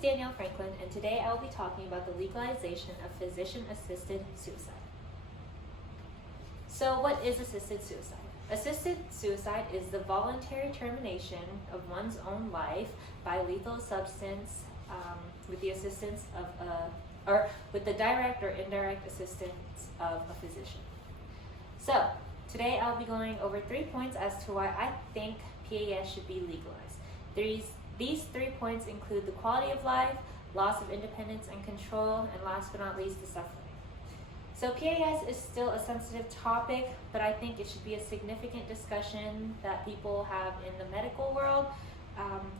Danielle Franklin, and today I will be talking about the legalization of physician-assisted suicide. So what is assisted suicide? Assisted suicide is the voluntary termination of one's own life by lethal substance with the assistance of with the direct or indirect assistance of a physician. So today I'll be going over 3 points as to why I think PAS should be legalized. These 3 points include the quality of life, loss of independence and control, and last but not least, the suffering. So PAS is still a sensitive topic, but I think it should be a significant discussion that people have in the medical world.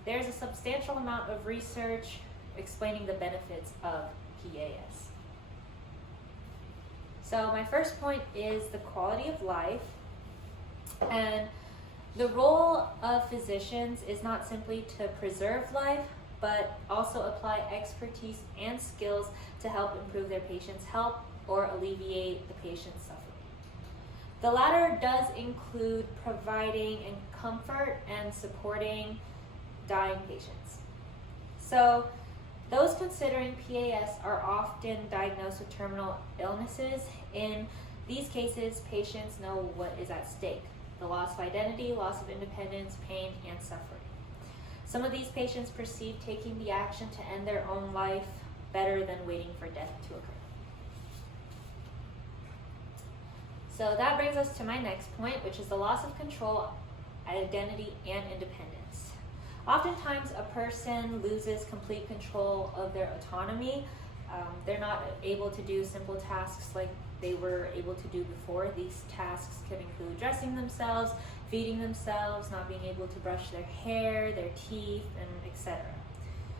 There's a substantial amount of research explaining the benefits of PAS. So my first point is the quality of life, and the role of physicians is not simply to preserve life, but also apply expertise and skills to help improve their patient's health or alleviate the patient's suffering. The latter does include providing comfort and supporting dying patients. So those considering PAS are often diagnosed with terminal illnesses. In these cases, patients know what is at stake: the loss of identity, loss of independence, pain, and suffering. Some of these patients perceive taking the action to end their own life better than waiting for death to occur. So that brings us to my next point, which is the loss of control, identity, and independence. Oftentimes, a person loses complete control of their autonomy. They're not able to do simple tasks like they were able to do before. These tasks could include dressing themselves, feeding themselves, not being able to brush their hair, their teeth, and etc.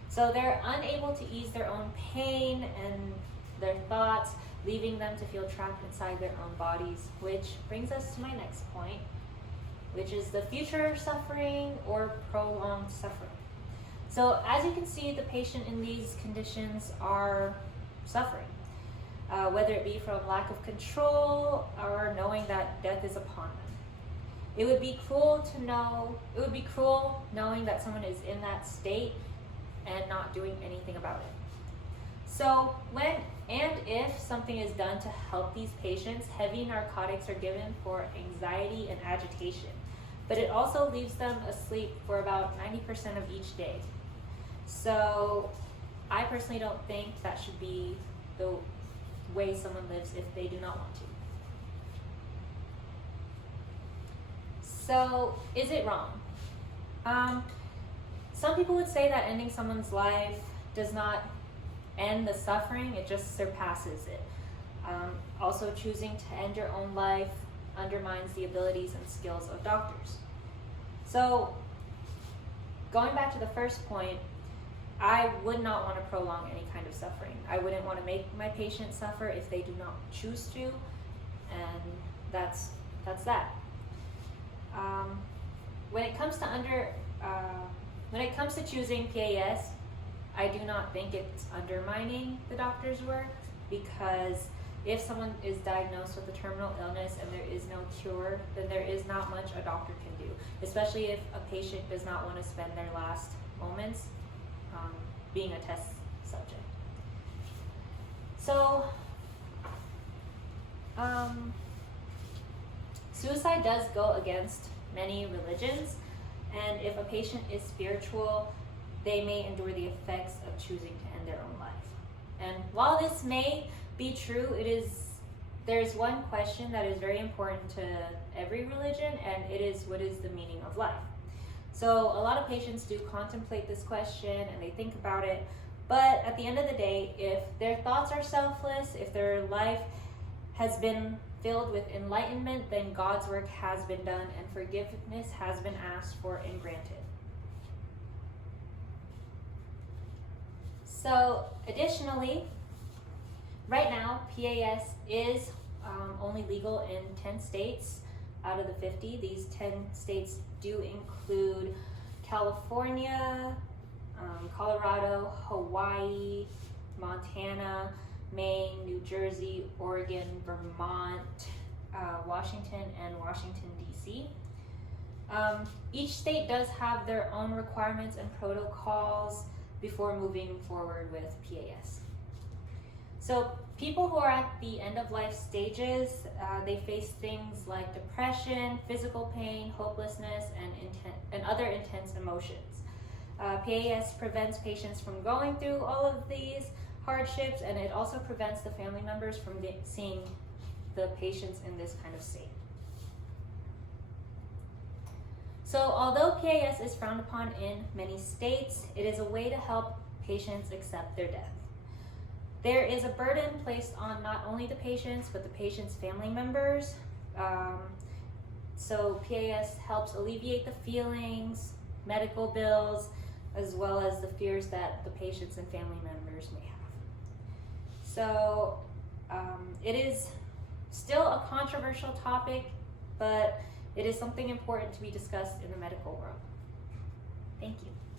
So they're unable to ease their own pain and their thoughts, leaving them to feel trapped inside their own bodies, which brings us to my next point, which is the future suffering or prolonged suffering. So as you can see, the patient in these conditions are suffering, whether it be from lack of control or knowing that death is upon them. It would be cruel knowing that someone is in that state and not doing anything about it. So when and if something is done to help these patients, heavy narcotics are given for anxiety and agitation, but it also leaves them asleep for about 90% of each day. So I personally don't think that should be the way someone lives if they do not want to. So is it wrong? Some people would say that ending someone's life does not end the suffering, it just surpasses it. Also, choosing to end your own life undermines the abilities and skills of doctors. So going back to the first point, I would not want to prolong any kind of suffering. I wouldn't want to make my patient suffer if they do not choose to, and that's that. When it comes to choosing PAS, I do not think it's undermining the doctor's work, because if someone is diagnosed with a terminal illness and there is no cure, then there is not much a doctor can do, especially if a patient does not want to spend their last moments being a test subject. So suicide does go against many religions, and if a patient is spiritual, they may endure the effects of choosing to end their own life. And while this may be true, there's one question that is very important to every religion, and it is, what is the meaning of life? So a lot of patients do contemplate this question and they think about it, but at the end of the day, if their thoughts are selfless, if their life has been filled with enlightenment, then God's work has been done and forgiveness has been asked for and granted. So additionally, right now, PAS is only legal in 10 states out of the 50. These 10 states do include California, Colorado, Hawaii, Montana, Maine, New Jersey, Oregon, Vermont, Washington, and Washington, D.C. Each state does have their own requirements and protocols before moving forward with PAS. So people who are at the end of life stages, they face things like depression, physical pain, hopelessness, and other intense emotions. PAS prevents patients from going through all of these hardships, and it also prevents the family members from seeing the patients in this kind of state. So although PAS is frowned upon in many states, it is a way to help patients accept their death. There is a burden placed on not only the patients, but the patient's family members. So PAS helps alleviate the feelings, medical bills, as well as the fears that the patients and family members may have. So it is still a controversial topic, but it is something important to be discussed in the medical world. Thank you.